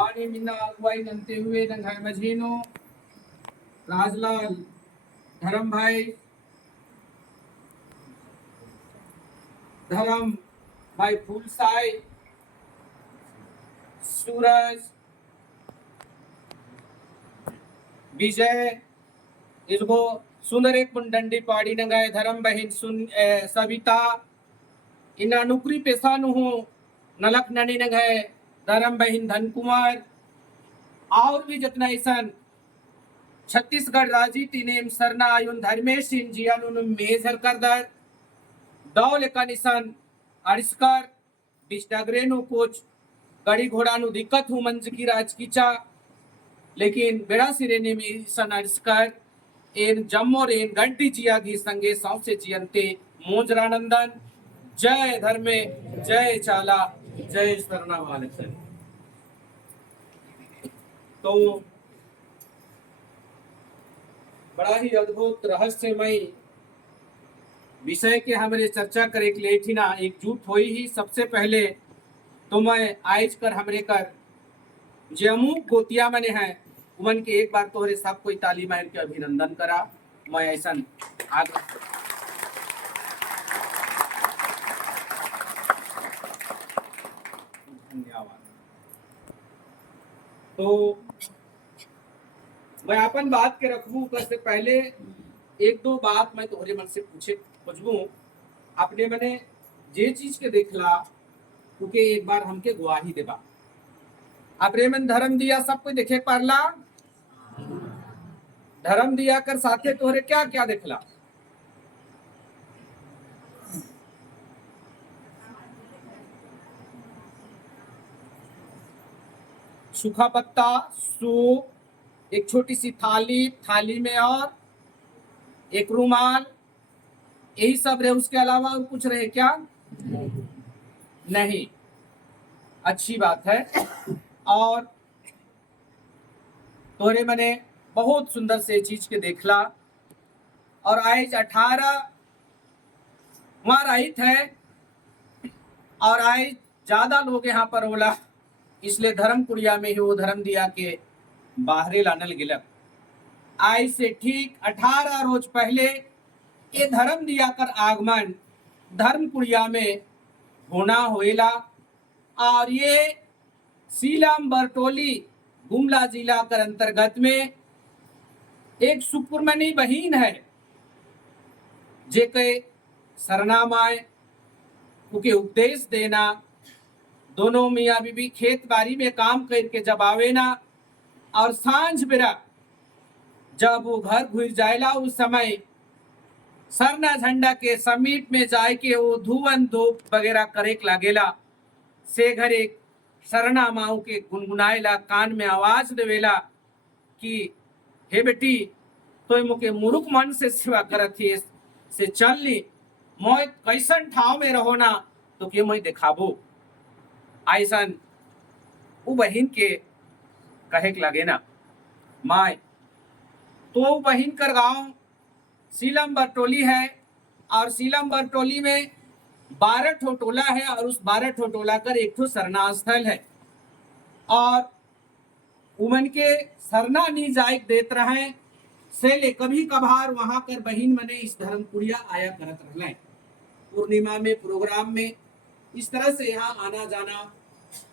आने मिना अगुवाई नंते हुए नंगाई मझीनो राजलाल धर्म भाई धर्म भाई फूलसाई सूरज विजय इसको सुंदर एक डंडी पाड़ी नंगाए धर्म बहन सुन सविता इन अनुक्री पेशा नु नलक ननी नंगाए धर्म बहन धन कुमार और भी जितना ऐसा छत्तीसगढ़ राजीति नेम सरना आयुन धर्मेश सिंह जी अनुन मेजर करदर दौल का निशान आरिस्कर बिस्टाग्रेनो कोच गाड़ी घोड़ा नु दिक्कत हूँ मंज की राजकीचा लेकिन बेड़ा सिरेने में सन आरिस्कर एन जम्मोर एन घंटी जिया की संगे सौसे जियंते मोजरानंदन जय धर्मे जय चाला जय सरना वाले। तो बड़ा ही अद्भुत रहस्यमय विषय के हमारे चर्चा करे के लिए ना एकजुट हुई ही सबसे पहले तो मैं आज कर हमरे कर जमू गोतिया मने हैं उमन के एक बार तोहरे सब कोई ताली मार के अभिनंदन करा मैं ऐसा आगे धन्यवाद। तो मैं अपन बात के रखूं उससे पहले एक दो बात मैं तोहरे मन से पूछूं अपने मने जे चीज के देखला उके एक बार हमके गवाही देबा अपने मन धर्म दिया सब कोई देखे पारला धर्म दिया कर साथे तोहरे क्या क्या देखला सूखा पत्ता सूप एक छोटी सी थाली में और एक रुमाल यही सब रहे उसके अलावा और कुछ रहे क्या नहीं अच्छी बात है। और तोरे मने बहुत सुंदर से चीज के देखला और आज 18 वहां रहित है और आज ज्यादा लोग यहाँ पर होला इसलिए धर्म कुड़िया में ही वो धर्म दिया के बाहरे लानल गिलक आज से ठीक 18 रोज पहले ये धर्म दिया कर आगमन धर्म कुड़िया में होना होएला और ये सीलम बरटोली गुमला जिला कर अंतर्गत में एक सुपुरमनी बहन है जे के सरनामाए उके उपदेश देना दोनों मियाँ बीबी खेत बाड़ी में काम करके जब आवे ना और सांझ बेरा जब वो घर घुस जाएला उस समय सरना झंडा के समीप में जाए के वो धुवन धूप वगैरह करे लागेला से घर एक सरना माऊ के गुनगुनाएला कान में आवाज देवेला कि हे बेटी तो मुके मुरुक मन से सेवा करत ही से चल ली मोय कैसन ठाव में रहो ना तो के मोय दिखाबो ऐसन वो बहन के कहे के लगे ना माय तो बहन कर गांव सीलम बरटोली है और सीलम बरटोली में 12 ठो टोला है और उस 12 ठो टोला कर एक ठो सरना स्थल है और उमन के सरना नी जाए देत रहे से ले कभी कभार वहां कर बहन मने इस धर्म कुड़िया आया करत रहले पूर्णिमा में प्रोग्राम में इस तरह से यहाँ आना जाना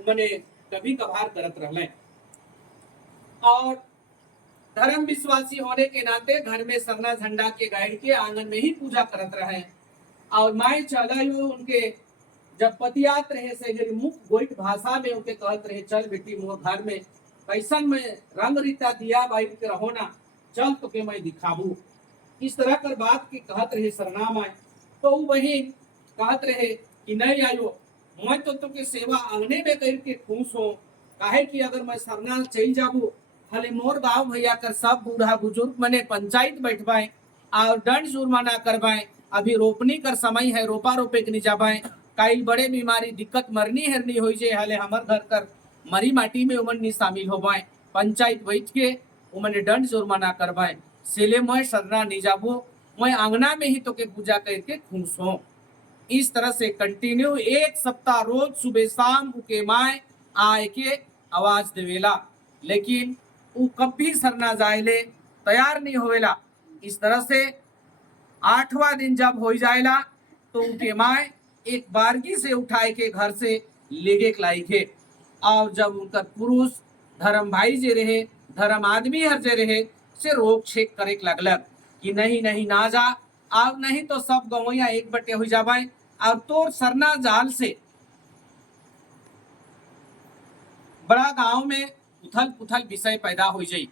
उमने कभी कभार करत रहले और धर्म विश्वासी होने के नाते घर में सरना झंडा के गाड़ के आंगन में ही पूजा करत रहे और माई चलायु उनके जब पतियात रहे से मुख गोइट भाषा में उनके कहत रहे चल बेटी मोर घर में कैसन में रंग रीता दिया भाई के रहो ना चल तो के मैं दिखाबू इस तरह कर बात के कहत रहे सरनाम आए तो वो बहन कहत रहे कि नहीं आयो मैं तो तुमके सेवा आंगने में करके खुश हो काहे कि अगर मैं सरना चल जाबू हले मोर गाँव भैया कर सब बूढ़ा बुजुर्ग मने पंचायत बैठवाए और दंड जुर्माना करवाए अभी रोपनी कर समय है रोपा रोपे के नहीं जाबाए काइल बड़े बीमारी दिक्कत मरनी हरनी हो जाए हले हमार घर कर मरी माटी में उमन नहीं शामिल हो पाए पंचायत बैठ के उमने दंड जुर्माना करवाए सेले मैं सरना नहीं जाबो मैं आंगना में ही तो के पूजा करके खुश हो इस तरह से कंटिन्यू एक सप्ताह रोज सुबह शाम उके माए आए के आवाज देवेला, लेकिन वो कभी सरना जाएले तैयार नहीं होवेला। इस तरह से 8वां दिन जब हो जाएला तो उनके माए एक बारगी से उठाए के घर से लेगे लाई के, और जब उनका पुरुष धर्म भाई जे रहे, धर्म आदमी हर जे रहे से रोक छेक करे लगलक कि नहीं नहीं ना जा, अब नहीं तो सब गवैया एक बटे हो जाए और तोर सरना जाल से बड़ा गांव में उथल पुथल विषय पैदा हो जाई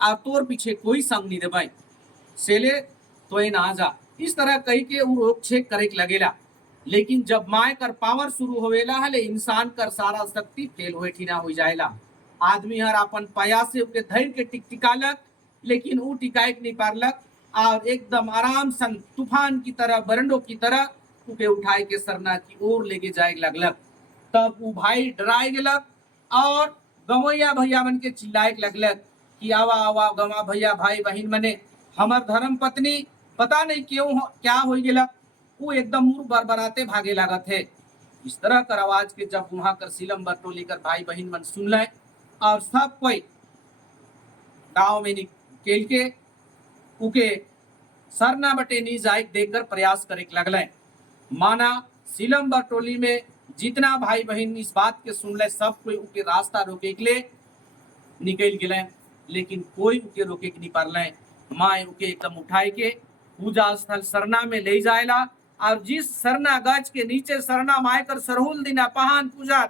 और तोर पीछे कोई संग नहीं देवे सेले तो ना जा। इस तरह कही के वो रोक छेक करे लगेला। लेकिन जब माए कर पावर शुरू होवेला है, इंसान कर सारा शक्ति फेल हुए ठीना हो जाएला। आदमी हर अपन पाया से उनके धैर्य के टिकालक, लेकिन वो टिकाए नहीं पारलक और एकदम आराम संग तूफान की तरह, बरंडो की तरह उके उठाए के सरना की ओर लेके जाए लगलक। तब वो भाई डराए गेलक और गवैया भैया मन के चिल्लाए लगलक कि आवा आवा गवा भैया भाई बहन मने, हमर धर्म पत्नी पता नहीं क्यों क्या हो गेलक, वो एकदम मुंह बरबराते भागे लागत है। इस तरह कर आवाज के जब वहां कर सीलम बटोली कर भाई बहन मन सुन ले और सब कोई गांव में निकल के उके सरना बटे नी जाए देकर प्रयास करे लगले। माना सीलम बटोली में जितना भाई बहन इस बात के सुन ले, सब कोई उके रास्ता रोके के लिए निकल गए, लेकिन कोई उके रोके के नहीं पारले। माए उके एकदम उठाए के पूजा स्थल सरना में ले जाएला और जिस सरना गज के नीचे सरना माए कर सरहुल दिना पहान पूजा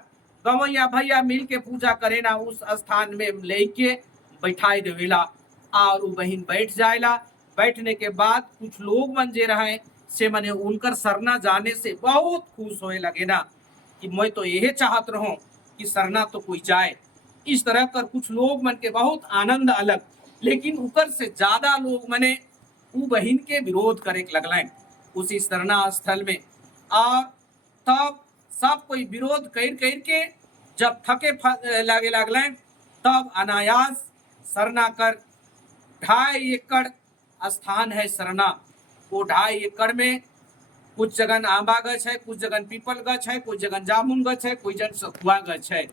गवैया भैया मिल के पूजा करे ना, उस स्थान में लेके बैठाई देवेला और वो बहन बैठ जाएला। बैठने के बाद कुछ लोग मन जे रहे से मने उनकर सरना जाने से बहुत खुश होए लगे ना कि मैं तो यही चाहत रहूं कि सरना तो कोई जाए। इस तरह कर कुछ लोग मन के बहुत आनंद अलग, लेकिन उकर से ज्यादा लोग मने वो बहन के विरोध करे लगल उसी सरना स्थल में। और तब सब कोई विरोध कर के जब थके लगे लगल, तब अनायास सरना कर 2.5 एकड़ स्थान है सरना। वो 2.5 एकड़ में कुछ जगह आंबा गछ है, कुछ जगह पीपल गछ है, कुछ जगह जामुन गछ है, कुछ जगह सखुआ गछ है।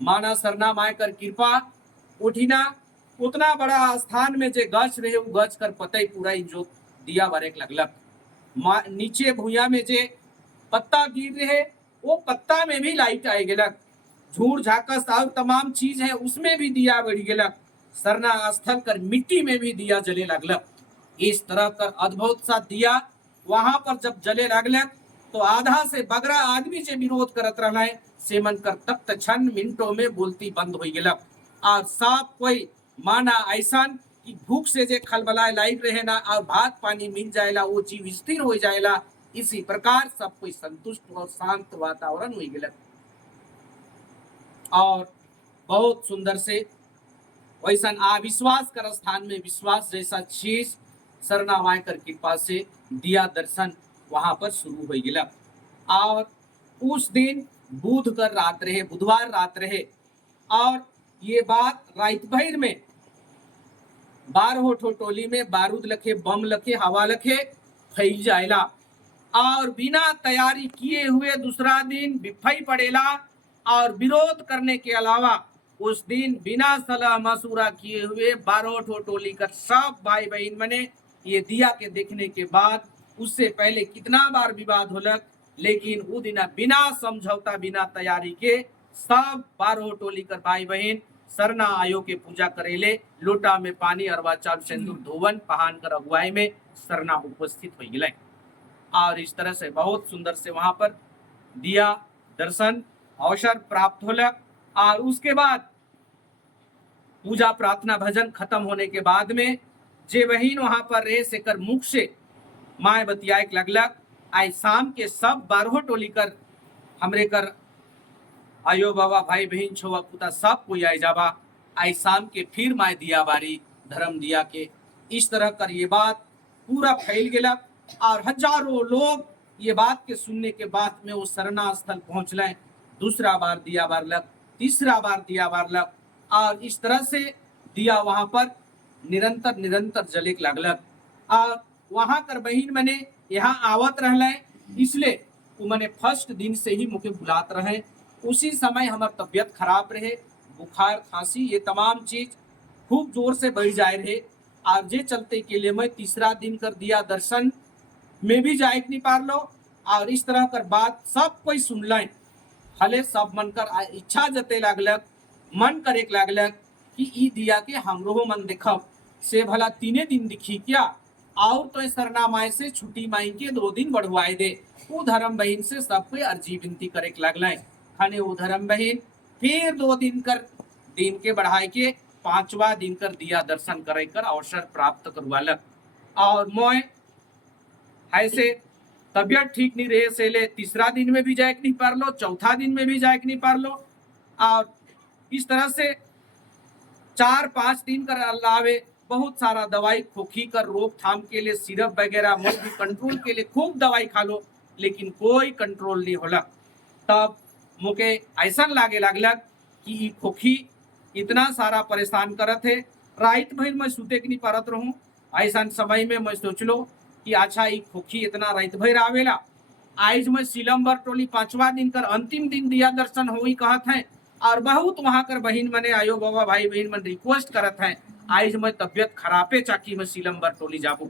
माना सरना माए कर कृपा उठिना उतना बड़ा स्थान में जे गछ रहे वो गछ कर पतई पूरा इंजो दिया बरे लगलक। नीचे भूया में जे पत्ता गिर रहे वो पत्ता में भी लाइट आए गेलक, झूर झाकस और तमाम चीज है उसमें भी दिया बढ़ गेलक, सरना स्थल कर मिट्टी में भी दिया जले लगलक। इस तरह कर अद्भुत सा दिया वहां पर जब जले लगलक तो आधा से बगरा आदमी से विरोध करत रहे से मन कर तक क्षण मिनटों में बोलती बंद हो गेलक। और सब कोई माना ऐसा कि भूख से जे खलबलाए लाइक रहे ना और भात पानी मिल जाएला, वो जीव स्थिर हो जाएला। इसी प्रकार सब कोई संतुष्ट और शांत वातावरण हो गेलक और बहुत सुंदर से वैसा अविश्वास कर स्थान में विश्वास जैसा चीज सरना माए कर कृपा से दिया दर्शन वहां पर शुरू हो गया। और उस दिन बुध कर रात रहे, बुधवार रात रहे, और ये बात रात भर में 12 ठो टोली में बारूद लखे, बम लखे, हवा लखे फैल जाएला और बिना तैयारी किए हुए दूसरा दिन बिफई पड़ेला। और विरोध करने के अलावा उस दिन बिना सलाह मशूरा किए हुए 12 ठो टोली कर सब भाई बहन मने ये दिया के देखने के बाद उससे पहले कितना बार विवाद होलक, लेकिन वो दिन बिना समझौता बिना तैयारी के सब 12 टोली कर भाई बहन सरना आयो के पूजा करेले। लोटा में पानी अरवा चाल सिंदूर धोवन पहान कर अगुवाई में सरना उपस्थित हो गए और इस तरह से बहुत सुंदर से वहां पर दिया दर्शन अवसर प्राप्त होलक। और उसके बाद पूजा प्रार्थना भजन खत्म होने के बाद में जे बहन वहां पर रहे से कर मुख से माए बतियाए लगलक, आई शाम के सब 12 टोली कर हमरे कर आयो बाबा भाई बहन छोवा पुता सब कोई आए जाबा, आई शाम के फिर माए दिया बारी धर्म दिया के। इस तरह कर ये बात पूरा फैल गया और हजारों लोग ये बात के सुनने के बाद में वो सरना स्थल पहुंच लें। दूसरा बार दिया बारलक, तीसरा बार दिया बारलक और इस तरह से दिया वहां पर निरंतर निरंतर जले लगलक। और वहां कर बहन मने यहाँ आवत रहले, इसलिए वो मने फर्स्ट दिन से ही मुके बुलात रहे। उसी समय हमार तबियत खराब रहे, बुखार खांसी ये तमाम चीज खूब जोर से बढ़ जाए रहे। और जे चलते के लिए मैं तीसरा दिन कर दिया दर्शन में भी जाए नहीं पार लो। और इस तरह कर बात सब कोई सुनल, हले सब मन कर इच्छा जते लागलक, मन करे लागलक कि ई दिया के हमरो मन देखब से भला 3 दिन दिखी क्या, और तो सरना माय से छुट्टी माई के 2 दिन बढ़वाए दे। वो धर्म बहन से सब कोई अर्जी विनती करे लागल। खाने वो धर्म बहन फिर 2 दिन कर दिन के बढ़ाए के 5वां दिन कर दिया दर्शन करे कर अवसर प्राप्त करवालक। और मैं ऐसे तबियत ठीक नहीं रहे से ले तीसरा दिन में भी जाए नहीं पार लो, चौथा दिन में भी जाए नहीं पार लो। और इस तरह से 4-5 दिन कर अलावे बहुत सारा दवाई खोखी कर रोकथाम के लिए सिरप वगैरह मोर भी कंट्रोल के लिए खूब दवाई खा लो, लेकिन कोई कंट्रोल नहीं होला। तब मुके ऐसा लागे लागलक कि खोखी इतना सारा परेशान करत है, रात भर मैं सुते के नहीं पारत रहूं। ऐसा समय में मैं सोच लो कि अच्छा ये खोखी इतना रात भर आवेला। आज मैं सिलम्बर टोली 5वां दिन कर अंतिम दिन दिया दर्शन हो कहत है। और बहुत वहां कर बहन मने आयो बाबा भाई बहन मन रिक्वेस्ट करत है, आज मैं तबियत खराबे चाकी मैं सिलम्बर टोली जाबू।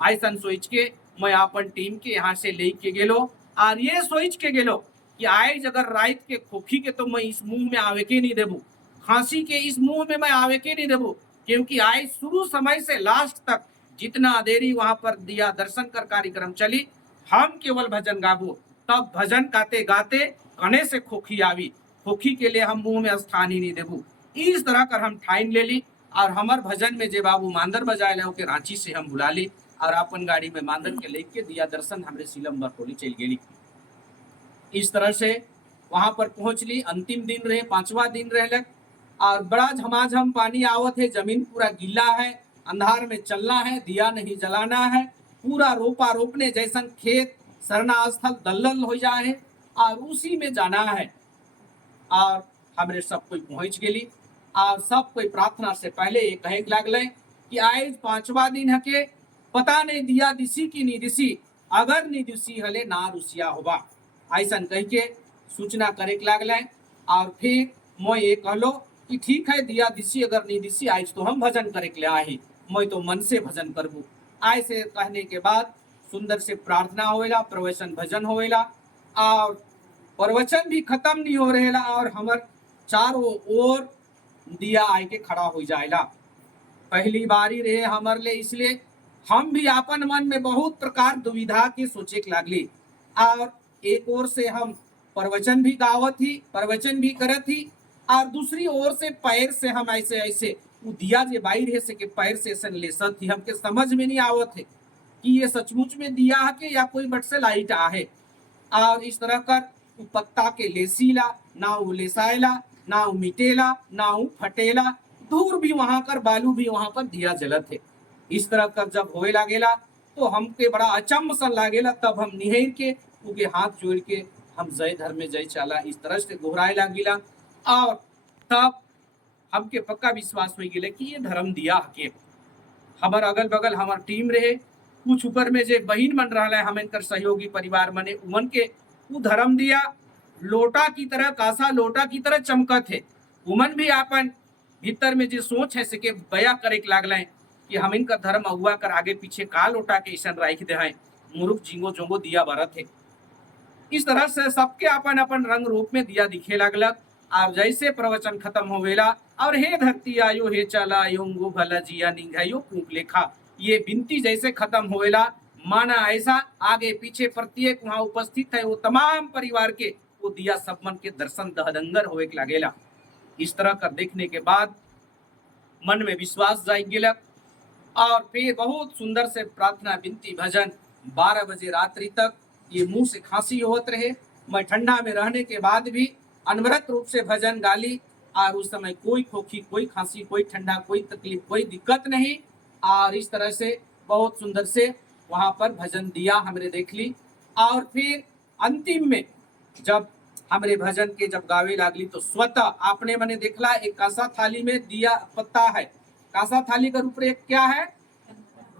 ऐसा सोच के मैं अपन टीम के यहाँ से लेके गेलो। और ये सोच के गेलो कि आज अगर रात के खोखी के तो मैं इस मुंह में आवे के नहीं देबू, खांसी के इस मुंह में मैं आवे के नहीं देबू। क्योंकि आज शुरू समय से लास्ट तक जितना देरी वहां पर दिया दर्शन कर कार्यक्रम चली, हम केवल भजन गाबू। तब भजन गाते गाते कने से खोखी आवी, खोखी के लिए हम मुंह में स्थान ही नहीं देबू। इस तरह कर हम ठाइन ले ली। और हमार भजन में जे बाबू मांदर बजाए ला के रांची से हम बुला ली। और अपन गाड़ी में मांदर के लेके दिया दर्शन हमरे सिलम्बर टोली चल गेली। इस तरह से वहां पर पहुंच ली। अंतिम दिन रहे, 5वां दिन रहलक। और बड़ा झमाझम पानी आवत है, जमीन पूरा गीला है, अंधार में चलना है, दिया नहीं जलाना है, पूरा रोपा रोपने जैसन खेत सरना स्थल दलदल हो जाए और उसी में जाना है। और हमरे सब कोई पहुंच गेली। और सब कोई प्रार्थना से पहले ये कहे लागल कि आज 5वां दिन है के पता नहीं दिया दिसी की नहीं दिसी, अगर नहीं दिसी हले ना रुसिया होबा, ऐसा कह के सूचना करे लागल। और फिर मैं ये कहलो कि ठीक है दिया दिसी अगर नहीं दिसी आज तो हम भजन करे के लिए आए, मैं तो मन से भजन करबू। ऐसे कहने के बाद सुंदर से प्रार्थना होएला, प्रवचन भजन होएला। और प्रवचन भी खत्म नहीं हो रहेला और हमार चारों ओर दिया आए के खड़ा हो जाएला। पहली बारी रहे हमारे लिए, इसलिए हम भी अपन मन में बहुत प्रकार दुविधा के सोचे के लागली। और एक ओर से हम प्रवचन भी गावत ही, प्रवचन भी करत ही, और दूसरी ओर से पैर से हम ऐसे ऐसे वो दिया जे बाई रहे से के पैर से ऐसा लेसत थी। हमके समझ में नहीं आवत है कि ये सचमुच में दिया है के या कोई बट से लाइट आहे। और इस तरह कर पत्ता के लेसीला ना वो लेसायला, ना वो मिटेला, ना वो फटेला, दूर भी वहां कर बालू भी वहां पर दिया जलत है। इस तरह कर जब होए लागेला तो हमके बड़ा अचंभ सन लागेला। तब हम निहर के उनके हाथ जोड़ के हम जय धर्म में जय चाला इस तरह से दोहराए लागिला। और तब हमके पक्का विश्वास हो गया कि ये धर्म दिया के हमार अगल बगल हमार टीम रहे, कुछ ऊपर में जे बहन मन रहा है हम इनकर सहयोगी परिवार मने उमन के वो धर्म दिया लोटा की तरह, कासा लोटा की तरह चमकत है। उमन भी आपन भीतर में जो सोच है सके बया करे के लागल कि हम इनका धर्म अगुआ कर आगे पीछे का लोटा के ऐसा राख दे हैं, मुरुख जिंगो जोंगो दिया बरत है। इस तरह से सबके अपन अपन रंग रूप में दिया दिखे लागलक। और जैसे प्रवचन खत्म होवेला और हे धरती आयो हे चला आयोंगो भला जिया निंघायो कूक लेखा, ये विनती जैसे खत्म होवेला माना ऐसा आगे पीछे प्रत्येक वहां उपस्थित है वो तमाम परिवार के वो दिया सब मन के दर्शन दहदंगर होवे के लागेला। इस तरह कर देखने के बाद मन में विश्वास जाग गेलक। और फिर बहुत सुंदर से प्रार्थना विनती भजन 12 बजे रात्रि तक ये मुंह से खांसी होत रहे। मैं ठंडा में रहने के बाद भी अनवरत रूप से भजन गाली। और उस समय कोई खोखी, कोई खांसी, कोई ठंडा, कोई तकलीफ, कोई दिक्कत नहीं। और इस तरह से बहुत सुंदर से वहां पर भजन दिया हमने देख ली। और फिर अंतिम में जब हमरे भजन के जब गावे लागली तो स्वतः आपने मैंने देखला एक कांसा थाली में दिया पत्ता है। कांसा थाली का ऊपर एक क्या है,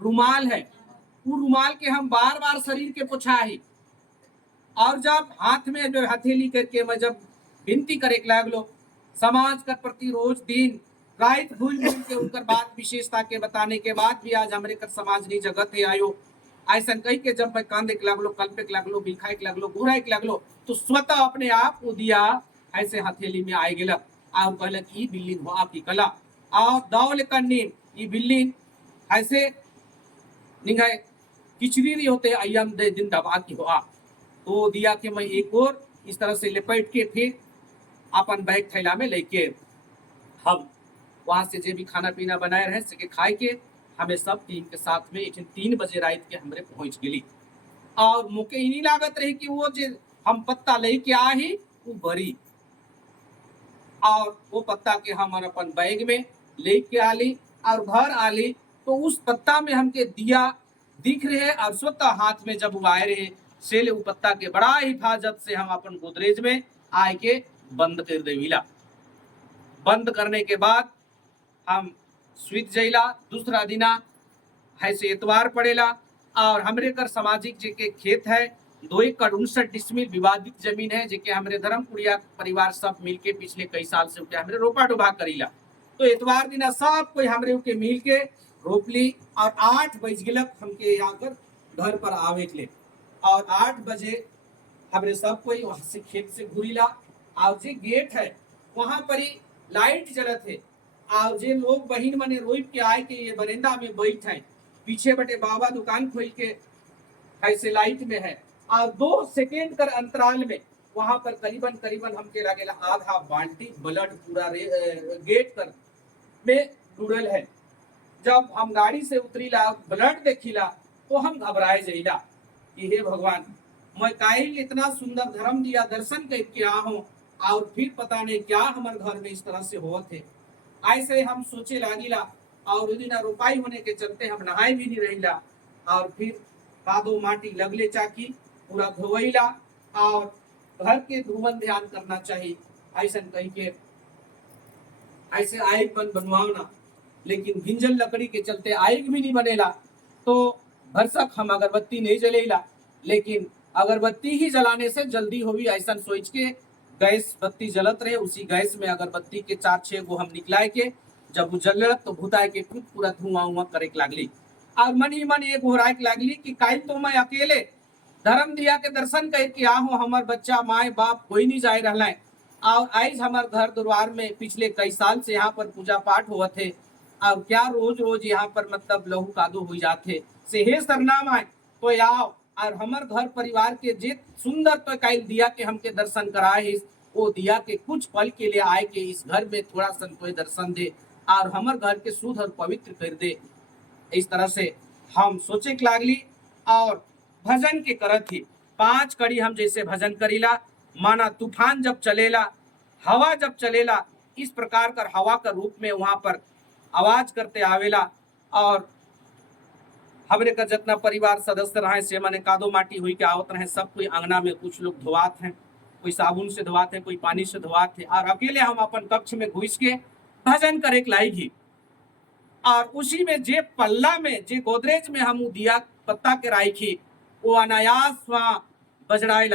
रुमाल है। वो रुमाल के हम बार बार शरीर के पोछा ही। और जब हाथ में जो हथेली करके मैं जब विनती करे लागलो। समाज का प्रति रोज दिन रात भूल भूल के उनकर बात विशेषता के बताने के बाद भी आज हमरे कर समाज नहीं जगत है आयो। ऐसा कही के जब मैं कांदे के लागलो, कल्पे के लागलो, बिखाए के लागलो, घुराए के लागलो, तो स्वतः अपने आप वो दिया ऐसे हथेली में आए गेलक और कहलक ई बिल्ली हो आपकी कला और दौल करनी ई बिल्ली ऐसे निगाह किचरी होते अयम दे दिन दबा की हो तो दिया कि मैं एक और इस तरह से लिपट के फिर अपन बैग थैला में लेके हम वहां से जो भी खाना पीना बनाए रहे सके खाए के हमें सब टीम के साथ में 3 बजे रात के हमरे पहुंच गेली और मुके ही नहीं लागत रही कि वो जो हम पत्ता लेके आ ही वो बरी और वो पत्ता के हम अपन बैग में लेके आली और घर आली तो उस पत्ता में हमके दिया दिख रहे और स्वतः हाथ में जब वो आए रहे सेले वो पत्ता के बड़ा हिफाजत से हम अपन गोदरेज में आए के बंद कर देविला। बंद करने के बाद हम स्विच जैला दूसरा दिना ऐसे एतवार पड़ेला और हमरे कर सामाजिक जे के खेत है 2 एकड़ 59 डिसमिल विवादित जमीन है जेके हमरे धर्मपुरिया परिवार सब मिलके पिछले कई साल से उठे हमरे रोपा डोबा करीला। तो एतवार दिना सब कोई हमरे के मिल के रोप ली और 8 बज गिलक हमके यहाँ कर घर पर आवे के और 8 बजे हमरे सब कोई वहां से खेत से घुरीला और जे गेट है वहां पर ही लाइट जलत है और जे लोग बहिन मने रोप के आए के ये बरेंदा में बैठ है पीछे बटे बाबा दुकान खोल के ऐसे लाइट में है और 2 सेकेंड कर अंतराल में वहां पर करीबन करीबन हमके लागेला आधा बाल्टी ब्लड पूरा गेट कर में डूडल है। जब हम गाड़ी से उतरीला ब्लड देखिला तो हम घबराए जाइला कि हे भगवान मैं काहे इतना सुंदर धर्म दिया दर्शन करके आ हूँ और फिर पता नहीं क्या हमारे घर में इस तरह से हुआ थे। ऐसे हम सोचे लागिला और उस दिन रोपाई होने के चलते हम नहाए भी नहीं रहिला और फिर कादो माटी लगले चाकी पूरा धोवैला और घर के धुवन ध्यान करना चाहिए ऐसा कही के ऐसे आग बन बनवाना लेकिन भिंजल लकड़ी के चलते आग भी नहीं बनेला तो भरसक हम अगरबत्ती नहीं जलेला लेकिन अगरबत्ती ही जलाने से जल्दी होगी ऐसा सोच के गैस बत्ती जलत रहे उसी गैस में अगरबत्ती के 4-6 गो हम निकलाए के जब वो जल तो भूताए के खुद पूरा धुआं उआ करे लागली और मन ही मन ये घोराए लागली कि काई तो मैं अकेले धर्म दिया के दर्शन करके आहूँ हमार बच्चा माए बाप कोई नहीं जाए रहा और आज हमार घर द्वार में पिछले कई साल से यहाँ पर पूजा पाठ हुआ थे और क्या रोज रोज यहाँ पर मतलब लहू कादो हो जाते से हे सरनाम आए तो आओ और हमार घर परिवार के जे सुंदर तो काल दिया के हमके दर्शन कराए वो दिया के कुछ पल के लिए आए के इस घर में थोड़ा संतोष दर्शन दे और हमार घर के शुद्ध और पवित्र कर दे। इस तरह से हम सोचे के लागली और भजन के करत ही 5 कड़ी हम जैसे भजन करीला माना तूफान जब चलेला हवा जब चलेला इस प्रकार कर हवा का रूप में वहां पर आवाज करते आवेला और हमरे का जितना परिवार सदस्य रहे से माने कादो माटी हुई के आवत रहे सब कोई अंगना में कुछ लोग धोआत हैं कोई साबुन से धोआत है कोई पानी से धोआत है और अकेले हम अपन कक्ष में घुस के भजन करे के लागी और उसी में जे पल्ला में जे गोदरेज में हम दिया पत्ता के राखी वो अनायास वहां बजड़ाए